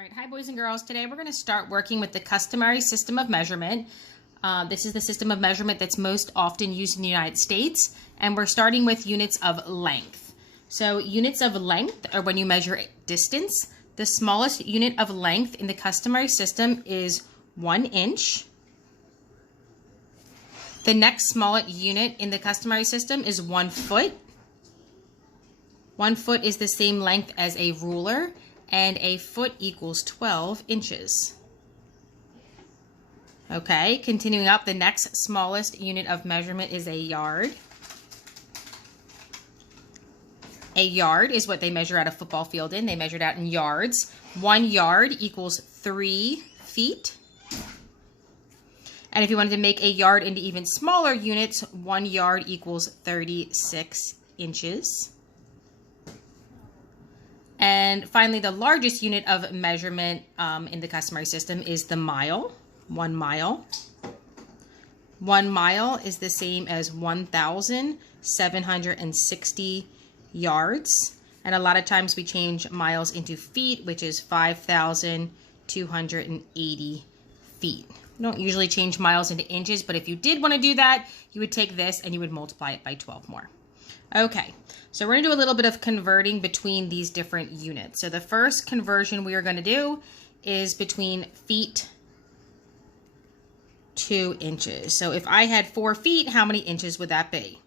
All right, hi boys and girls. Today we're going to start working with the customary system of measurement. This is the system of measurement that's most often used in the United States, and we're starting with units of length. So units of length are when you measure distance. The smallest unit of length in the customary system is 1 inch. The next smallest unit in the customary system is 1 foot. 1 foot is the same length as a ruler, and a foot equals 12 inches. Okay, continuing up, the next smallest unit of measurement is a yard. A yard is what they measure out a football field in. They measure it out in yards. 1 yard equals 3 feet. And if you wanted to make a yard into even smaller units, 1 yard equals 36 inches. And finally, the largest unit of measurement in the customary system is the mile, 1 mile. 1 mile is the same as 1,760 yards. And a lot of times we change miles into feet, which is 5,280 feet. You don't usually change miles into inches, but if you did want to do that, you would take this and you would multiply it by 12 more. Okay, so we're going to do a little bit of converting between these different units. So the first conversion we are going to do is between feet to inches. So if I had 4 feet, how many inches would that be?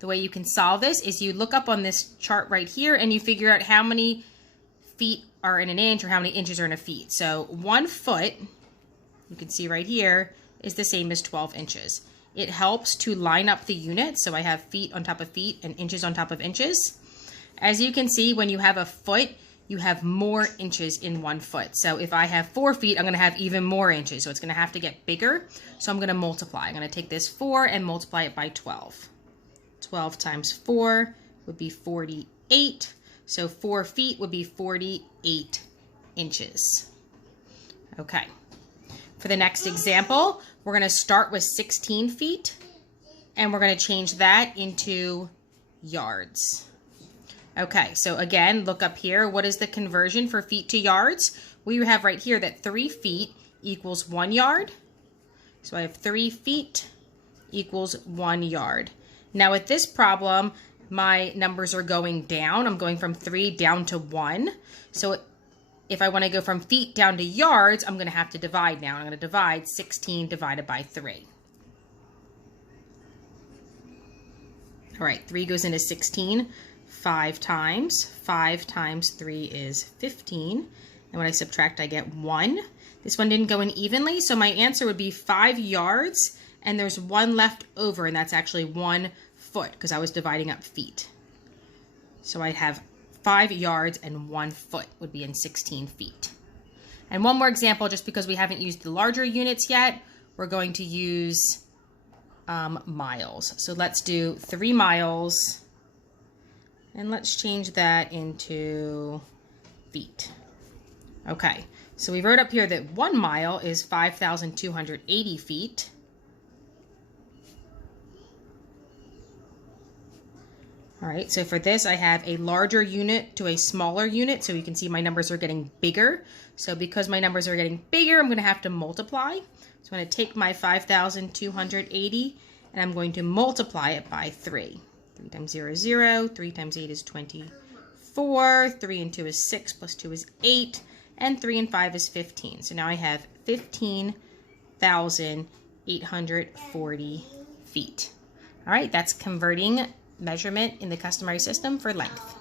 The way you can solve this is you look up on this chart right here and you figure out how many feet are in an inch or how many inches are in a feet. So 1 foot, you can see right here, is the same as 12 inches. It helps to line up the units, so I have feet on top of feet and inches on top of inches. As you can see, when you have a foot, you have more inches in 1 foot. So if I have 4 feet, I'm going to have even more inches, so it's going to have to get bigger. So I'm going to multiply. I'm going to take this 4 and multiply it by 12. 12 times 4 would be 48. So 4 feet would be 48 inches. Okay. For the next example, we're going to start with 16 feet, and we're going to change that into yards. Okay, so again, look up here. What is the conversion for feet to yards? We have right here that 3 feet equals 1 yard. So I have 3 feet equals 1 yard. Now with this problem, my numbers are going down. I'm going from 3 down to 1. So if I want to go from feet down to yards, I'm going to have to divide now. I'm going to divide 16 divided by 3. All right, 3 goes into 16 5 times. 5 times 3 is 15. And when I subtract, I get 1. This one didn't go in evenly, so my answer would be 5 yards, and there's 1 left over, and that's actually 1 foot because I was dividing up feet. So I'd have 5 yards and 1 foot would be in 16 feet. And one more example, just because we haven't used the larger units yet, we're going to use miles. So let's do 3 miles, and let's change that into feet. Okay, so we wrote up here that 1 mile is 5,280 feet. All right, so for this, I have a larger unit to a smaller unit, so you can see my numbers are getting bigger. So because my numbers are getting bigger, I'm going to have to multiply. So I'm going to take my 5,280, and I'm going to multiply it by 3. 3 times 0 is 0, 3 times 8 is 24, 3 and 2 is 6, plus 2 is 8, and 3 and 5 is 15. So now I have 15,840 feet. All right, that's converting measurement in the customary system for length.